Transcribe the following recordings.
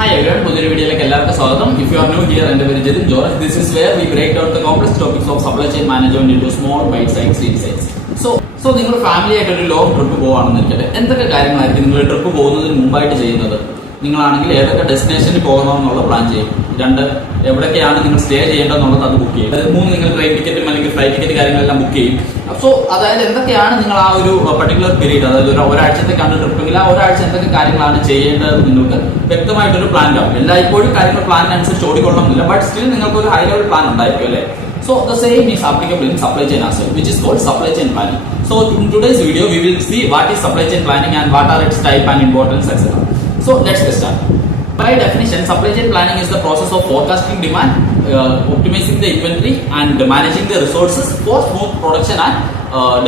Hi everyone, പുതിയൊരു വീഡിയോയിലേക്ക് എല്ലാവർക്കും സ്വാഗതം. If you are new here, എൻ്റെ പേര് Jatin George. This is where we break down the complex topics of supply chain management into small bite-sized insights. So നിങ്ങൾ family ആയിട്ട് ഒരു ലോങ് ട്രിപ്പ് പോവാണെന്നിരിക്കട്ടെ, എന്തൊക്കെ കാര്യങ്ങളായിരിക്കും നിങ്ങൾ ട്രിപ്പ് പോകുന്നതിന് മുമ്പായിട്ട് ചെയ്യുന്നത്? നിങ്ങളാണെങ്കിൽ ഏതൊക്കെ ഡെസ്റ്റിനേഷനിൽ പോകണമെന്നുള്ള പ്ലാൻ ചെയ്യും. 2, എവിടെയൊക്കെയാണ് നിങ്ങൾ സ്റ്റേ ചെയ്യേണ്ടതെന്നുള്ളത് അത് ബുക്ക് ചെയ്യും. 3, നിങ്ങൾ ട്രെയിൻ ടിക്കറ്റും അല്ലെങ്കിൽ ഫ്ലൈറ്റ് ടിക്കറ്റ് കാര്യങ്ങളെല്ലാം ബുക്ക് ചെയ്യും. സോ അതായത് എന്തൊക്കെയാണ് നിങ്ങൾ ആ ഒരു പർട്ടിക്കുലർ പീരീഡ്, അതായത് ഒരാഴ്ചത്തേക്കാണ് ട്രിപ്പെങ്കിൽ ആ ഒരാഴ്ച എന്തൊക്കെ കാര്യങ്ങളാണ് ചെയ്യേണ്ടത് നിങ്ങൾക്ക് വ്യക്തമായിട്ടൊരു പ്ലാൻ ഉണ്ടാവും. എല്ലായ്പ്പോഴും കാര്യങ്ങൾ പ്ലാനിനനുസരിച്ച് ഓടിക്കൊള്ളണമെന്നില്ല, ബട്ട് സ്റ്റിൽ നിങ്ങൾക്ക് ഒരു ഹൈ ലെവൽ പ്ലാൻ ഉണ്ടായിരിക്കും അല്ലേ? So the same is applicable in supply chain as well, which is called supply chain planning. So in today's video, we will see what is supply chain planning and what are its type and importance, etc. So let's get started. By definition, supply chain planning is the process of forecasting demand, optimizing the inventory, and managing the resources for smooth production and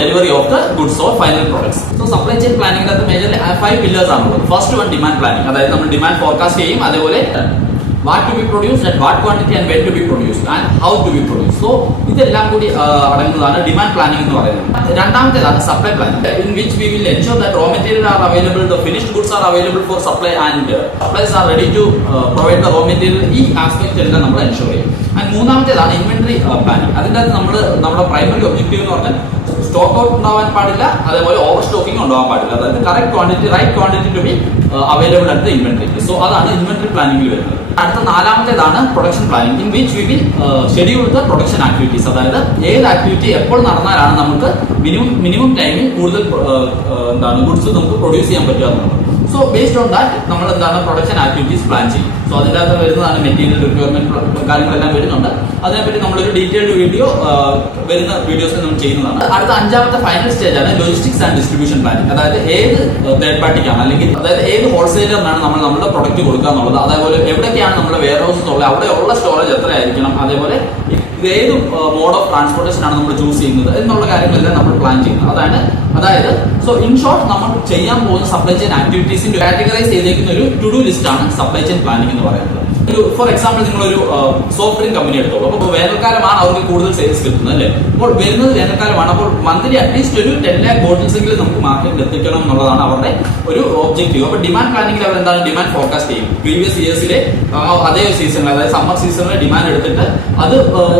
delivery of the goods or final products. So supply chain planning is the majorly 5 pillars are. First one, demand planning. That is, we demand forecast ചെയ്യും. അതേപോലെ what to be produced, at what quantity and when to be produced, and how to be produced. So ഇതെല്ലാം കൂടി അടങ്ങുന്നതാണ് demand planning എന്ന് പറയുന്നത്. രണ്ടാമത്തേതാണ് supply planning, in which we will ensure that raw material are available, the finished goods are available for supply, and suppliers are ready to provide the raw material. ഈ aspect എല്ലാം നമ്മൾ ensure ചെയ്യും. And മൂന്നാമത്തേതാണ് inventory planning. അതിൻ്റെ അകത്ത് നമ്മുടെ primary objective എന്ന് പറഞ്ഞാൽ സ്റ്റോക്ക് ഔട്ട് ഉണ്ടാവാൻ പാടില്ല, അതേപോലെ ഓവർ സ്റ്റോക്കിംഗ് ഉണ്ടാവാൻ പാടില്ല. അതായത് correct quantity, right quantity to be available at the inventory. So അതാണ് ഇൻവെന്ററി പ്ലാനിംഗിൽ വരുന്നത്. അടുത്ത നാലാമത്തേതാണ് production planning, in which we will schedule the production activities. അതായത് ഏത് ആക്ടിവിറ്റി എപ്പോൾ നടന്നാലാണ് നമുക്ക് മിനിമം ടൈമിൽ കൂടുതൽ ഗുഡ്സ് നമുക്ക് പ്രൊഡ്യൂസ് ചെയ്യാൻ പറ്റുക എന്നുള്ളത്. സോ ബേസ്ഡ് ഓൺ ദാറ്റ് നമ്മൾ പ്രൊഡക്ഷൻ ആക്ടിവിറ്റീസ് പ്ലാൻ ചെയ്യും. സോ അതിൻ്റെ അകത്ത് വരുന്നതാണ് മെറ്റീരിയൽ റിക്വയർമെന്റ് കാര്യങ്ങളെല്ലാം വരുന്നുണ്ട്. അതിനെപ്പറ്റി നമ്മളൊരു ഡീറ്റെയിൽഡ് വീഡിയോ വരുന്ന വീഡിയോസ് നമ്മൾ ചെയ്യുന്നതാണ്. അടുത്ത അഞ്ചാമത്തെ ഫൈനൽ സ്റ്റേജ് ആണ് ലോജിസ്റ്റിക്സ് ആൻഡ് ഡിസ്ട്രിബ്യൂഷൻ പ്ലാനിംഗ്. അതായത് ഏത് തേർഡ് പാർട്ടിക്കാണ് അല്ലെങ്കിൽ അതായത് ഏത് ഹോൾസെയിലറിനാണ് നമ്മൾ നമ്മുടെ പ്രൊഡക്റ്റ് കൊടുക്കുക എന്നുള്ളത്, അതേപോലെ എവിടെയൊക്കെയാണ് നമ്മുടെ വെയർ ഹൗസസ് ഉള്ളത്, അവിടെയുള്ള സ്റ്റോറേജ് എത്രയായിരിക്കണം, അതേപോലെ ഏത് മോഡ് ഓഫ് ട്രാൻസ്പോർട്ടേഷൻ ആണ് നമ്മൾ ചൂസ് ചെയ്യുന്നത് എന്നുള്ള കാര്യങ്ങളെല്ലാം നമ്മൾ പ്ലാൻ ചെയ്യുന്നത്. അതായത് സോ ഇൻ ഷോർട്ട് നമ്മൾ ചെയ്യാൻ പോകുന്ന സപ്ലൈ ചെയിൻ ആക്ടിവിറ്റീസിന്റെ കാറ്റഗറൈസ് ചെയ്തേക്കുന്ന ഒരു ടു ഡു ലിസ്റ്റ് ആണ് സപ്ലൈ ചെയിൻ പ്ലാനിംഗ് എന്ന് പറയുന്നത്. ഫോർ എക്സാമ്പിൾ, നിങ്ങളൊരു സോഫ്റ്റ് ഡ്രിങ്ക് കമ്പനി എടുത്തോളൂ. അപ്പോൾ വേനൽക്കാലമാണ് അവർക്ക് കൂടുതൽ സെയിൽസ് കിട്ടുന്നത് അല്ലേ? അപ്പോൾ വരുന്നത് വേനൽക്കാലമാണ്. അപ്പോൾ മന്ത്ലി അറ്റ്ലീസ്റ്റ് ഒരു 10 lakh ബോട്ടിൽസ് എങ്കിലും നമുക്ക് മാർക്കറ്റിൽ എത്തിക്കണം എന്നുള്ളതാണ് അവരുടെ ഒരു ഒബ്ജക്റ്റീവ്. അപ്പോൾ ഡിമാൻഡ് പ്ലാനിംഗിൽ അവർ എന്താണ് ഡിമാൻഡ് ഫോർകാസ്റ്റ് ചെയ്യും. പ്രീവിയസ് ഇയേഴ്സിലെ അതേ സീസണിൽ, അതായത് സമ്മർ സീസണിലെ ഡിമാൻഡ് എടുത്തിട്ട് അത്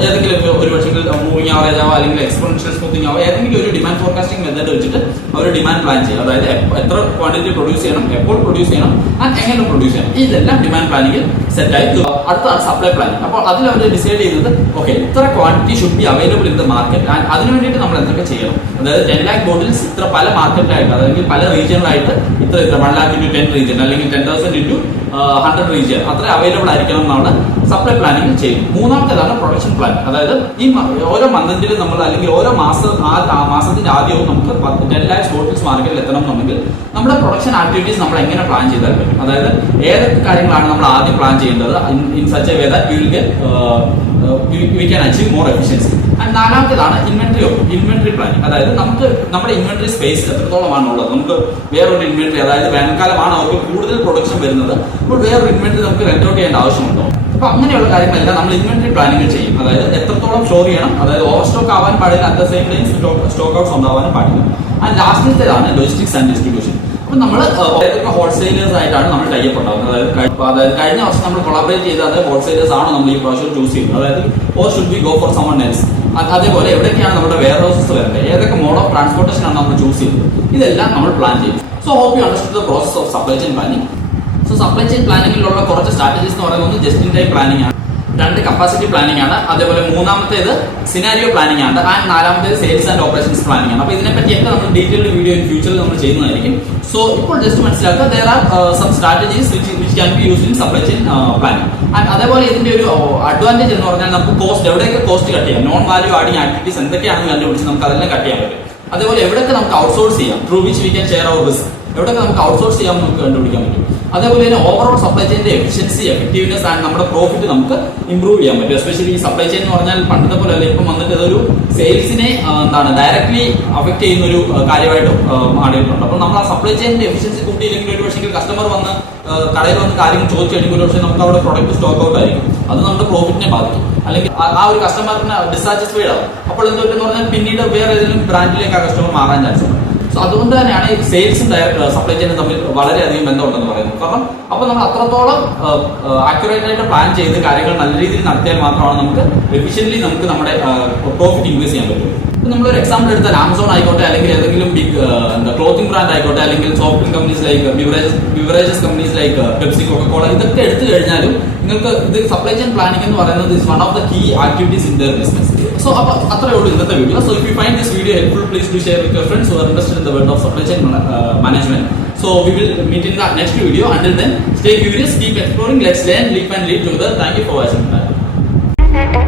ഏതെങ്കിലും ഒരു പക്ഷേ മൂവിങ് ആവറേജ് ആവോ അല്ലെങ്കിൽ എക്സ്പോണൻഷ്യൽ സ്മൂത്തിങ് ആവോ ഏതെങ്കിലും ഒരു ഡിമാൻഡ് ഫോർകാസ്റ്റിംഗ് മെത്തേഡ് വെച്ചിട്ട് അവർ ഡിമാൻഡ് പ്ലാൻ ചെയ്യും. അതായത് എത്ര ക്വാണ്ടിറ്റി പ്രൊഡ്യൂസ് ചെയ്യണം, എപ്പോൾ പ്രൊഡ്യൂസ് ചെയ്യണം, ആൻഡ് എങ്ങനെ പ്രൊഡ്യൂസ് ചെയ്യണം, ഇതെല്ലാം ഡിമാൻഡ് പ്ലാനിങ്ങിൽ സെറ്റ് ആയി. അടുത്താണ് സപ്ലൈ പ്ലാനിംഗ്. അപ്പോൾ അതിൽ അവർ ഡിസൈഡ് ചെയ്യുന്നത് ഓക്കെ ഇത്ര quantity should be available in the market, and അതിന് വേണ്ടിയിട്ട് നമ്മൾ എന്തൊക്കെ ചെയ്യണം. അതായത് 10 lakh ബോട്ടിൽസ് ഇത്ര പല മാർക്കറ്റിലായിട്ട്, അല്ലെങ്കിൽ പല റീജിയനിലായിട്ട് ഇത്ര 1 lakh into 10 റീജിയൻ അല്ലെങ്കിൽ 10,000 into 100 റീജിയൻ അത്ര അവൈലബിൾ ആയിരിക്കണം എന്നാണ് സപ്ലൈ പ്ലാനിംഗ് ചെയ്യും. മൂന്നാമത്തേതാണ് പ്രൊഡക്ഷൻ പ്ലാൻ. അതായത് ഈ ഓരോ മന്തിലും നമ്മൾ അല്ലെങ്കിൽ ഓരോ മാസത്തിന്റെ ആദ്യവും നമുക്ക് 10 lakh ബോട്ടിൽസ് മാർക്കറ്റിൽ എത്തണം എന്നുണ്ടെങ്കിൽ നമ്മുടെ പ്രൊഡക്ഷൻ ആക്ടിവിറ്റീസ് നമ്മൾ എങ്ങനെ പ്ലാൻ ചെയ്താൽ പറ്റും. അതായത് ഏതൊക്കെ കാര്യങ്ങളാണ് നമ്മൾ ആദ്യം പ്ലാൻ ചെയ്യേണ്ടത് in such a way that we can achieve more efficiency. And നാലാമത്തേതാണ് ഇൻവെന്ററി പ്ലാനിംഗ്. അതായത് നമുക്ക് നമ്മുടെ ഇൻവെന്ററി സ്പേസ് എത്രത്തോളമാണ് ഉള്ളത്. നമുക്ക് വേറൊരു ഇൻവെന്ററി, അതായത് വേനൽക്കാലമാണ് അവർക്ക് കൂടുതൽ പ്രൊഡക്ഷൻ വരുന്നത്, അപ്പോൾ വേറൊരു ഇൻവെന്ററി നമുക്ക് റെന്റ് ഔട്ട് ചെയ്യേണ്ട ആവശ്യമുണ്ടോ. അപ്പൊ അങ്ങനെയുള്ള കാര്യങ്ങളെല്ലാം നമ്മൾ ഇൻവെന്ററി പ്ലാനിംഗ് ചെയ്യും. അതായത് എത്രത്തോളം സ്റ്റോർ ചെയ്യണം, അതായത് ഓവർ സ്റ്റോക്ക് ആവാൻ പാടില്ല, at the same time stock outs ഉണ്ടാവാനും പാടില്ല. ആൻഡ് ലാസ്റ്റത്തേതാണ് ലോജിസ്റ്റിക്സ് ആൻഡ് ഡിസ്ട്രിബ്യൂഷൻ. അപ്പൊ നമ്മൾ ഏതൊക്കെ ഹോൾസെയിലേഴ്സ് ആയിട്ടാണ് നമ്മൾ ടൈപ്പ് ഉണ്ടാവുന്നത്. അതായത് കഴിഞ്ഞ വർഷം നമ്മൾ കൊളാബറേറ്റ് ചെയ്ത അതേ ഹോൾസെയിലേഴ്സ് ആണോ നമ്മൾ ഈ പ്രാവശ്യം ചൂസ് ചെയ്യുന്നത്, അതായത് or should be go for someone else. അതേപോലെ എവിടെയൊക്കെയാണ് നമ്മുടെ വെയർ ഹൗസസ് വരുന്നത്, ഏതൊക്കെ മോഡ് ഓഫ് ട്രാൻസ്പോർട്ടേഷൻ ആണ് നമ്മൾ ചൂസ് ചെയ്യുന്നത്, ഇതെല്ലാം നമ്മൾ പ്ലാൻ ചെയ്യും. So hope you understood the process of supply chain planning. So supply chain പ്ലാനിംഗിലുള്ള കുറച്ച് സ്ട്രാറ്റജീസ് എന്ന് പറയുന്നത് ജസ്റ്റ് ഇൻ ടൈം പ്ലാനിംഗ് ആണ്, 2 കപ്പാസിറ്റി പ്ലാനിംഗ് ആണ്, അതേപോലെ മൂന്നാമത്തേത് സിനാരിയോ പ്ലാനിംഗ് ആണ്, ആൻഡ് നാലാമത്തേത് സെയിൽസ് ആൻഡ് ഓപ്പറേഷൻസ് പ്ലാനിംഗ് ആണ്. അപ്പോൾ ഇതിനെപ്പറ്റിയൊക്കെ നമ്മൾ ഡീറ്റെയിൽഡ് വീഡിയോ ഇൻ ഫ്യൂച്ചറിൽ നമ്മൾ ചെയ്യുന്നതായിരിക്കും. സോ ഇപ്പോൾ ജസ്റ്റ് മനസ്സിലാക്കുക there are some strategies which can be used in supply chain planning. And അതേപോലെ ഇതിന്റെ ഒരു അഡ്വാൻറ്റേജ് എന്ന് പറഞ്ഞാൽ നമുക്ക് കോസ്റ്റ്, എവിടെയൊക്കെ കോസ്റ്റ് കട്ട് ചെയ്യാം, നോൺ വാല്യൂ ആഡിങ് ആക്ടിവിറ്റീസ് എന്തൊക്കെയാണെന്ന് കണ്ടുപിടിച്ച് നമുക്ക് അതെല്ലാം കട്ട് ചെയ്യാൻ പറ്റും. അതേപോലെ എവിടെയൊക്കെ നമുക്ക് ഔട്ട്സോഴ്സ് ചെയ്യാം, through which we can share our risk, എവിടെയൊക്കെ നമുക്ക് ഔട്ട്സോഴ്സ് ചെയ്യാൻ നമുക്ക് കണ്ടുപിടിക്കാൻ പറ്റും. അതേപോലെ തന്നെ ഓവറോൾ സപ്ലൈ ചെയിന്റെ എഫിഷ്യൻസി, എഫക്റ്റീവ്നെസ് ആൻഡ് നമ്മുടെ പ്രോഫിറ്റ് നമുക്ക് ഇംപ്രൂവ് ചെയ്യാൻ പറ്റും. എസ്പെഷ്യലി ഈ സപ്ലൈ ചെയിൻ എന്ന് പറഞ്ഞാൽ പണ്ടത്തെ പോലെ അല്ല, ഇപ്പം വന്നിട്ട് ഇതൊരു സെയിൽസിനെ ഡയറക്ട്ലി അഫക്ട് ചെയ്യുന്ന ഒരു കാര്യമായിട്ട് മാറിയിട്ടുണ്ട്. അപ്പോൾ നമ്മൾ ആ സപ്ലൈ ചെയിന്റെ എഫിഷ്യൻസി കൂട്ടിയില്ലെങ്കിൽ ഒരു പക്ഷേ കസ്റ്റമർ വന്ന് കടയിൽ വന്ന് കാര്യങ്ങൾ ചോദിച്ചു കഴിയുമ്പോൾ ഒരു പക്ഷേ നമുക്ക് അവിടെ പ്രൊഡക്റ്റ് സ്റ്റോക്ക് ഔട്ട് ആയിരിക്കും, അത് നമ്മുടെ പ്രോഫിറ്റിനെ ബാധിക്കും. അല്ലെങ്കിൽ ആ ഒരു കസ്റ്റമറിന് ഡിസാറ്റിസ്ഫൈഡ് ആവും. അപ്പോൾ എന്തുപറ്റെന്ന് പറഞ്ഞാൽ പിന്നീട് വേറെ ഏതെങ്കിലും ബ്രാൻഡിലേക്ക് ആ കസ്റ്റമർ മാറാൻ ചാൻസ് ഉണ്ട്. സോ അതുകൊണ്ട് തന്നെയാണ് ഈ സെയിൽസും സപ്ലൈ ചെയിനും തമ്മിൽ വളരെയധികം ബന്ധമുണ്ടെന്ന് പറയുന്നത്. കാരണം അപ്പോൾ നമ്മൾ അത്രത്തോളം ആക്യുറേറ്റ് ആയിട്ട് പ്ലാൻ ചെയ്ത് കാര്യങ്ങൾ നല്ല രീതിയിൽ നടത്തിയാൽ മാത്രമാണ് നമുക്ക് എഫിഷ്യന്റ്ലി നമുക്ക് നമ്മുടെ പ്രോഫിറ്റ് ഇൻക്രീസ് ചെയ്യാൻ പറ്റും. ഇപ്പൊ നമ്മളൊരു എക്സാമ്പിൾ എടുത്താൽ ആമസോൺ ആയിക്കോട്ടെ, അല്ലെങ്കിൽ ഏതെങ്കിലും ബിഗ് ക്ലോത്തിങ് ബ്രാൻഡ് ആയിക്കോട്ടെ, അല്ലെങ്കിൽ soft drink companies like beverages companies like Pepsi, Coca Cola, ഇതൊക്കെ എടുത്തു കഴിഞ്ഞാലും നിങ്ങൾക്ക് ഇത് സപ്ലൈ ചെയിൻ പ്ലാനിംഗ് എന്ന് പറയുന്നത് is one of the key activities in their business. So അപ്പോൾ അത്രേ ഉള്ളൂ ഇന്നത്തെ വീഡിയോ. So if you find this video helpful, please do share with your friends who are interested in the world of supply chain management. So we will meet in the next video. Until then, stay curious, keep exploring, let's learn, live and lead together. Thank you for watching. Bye.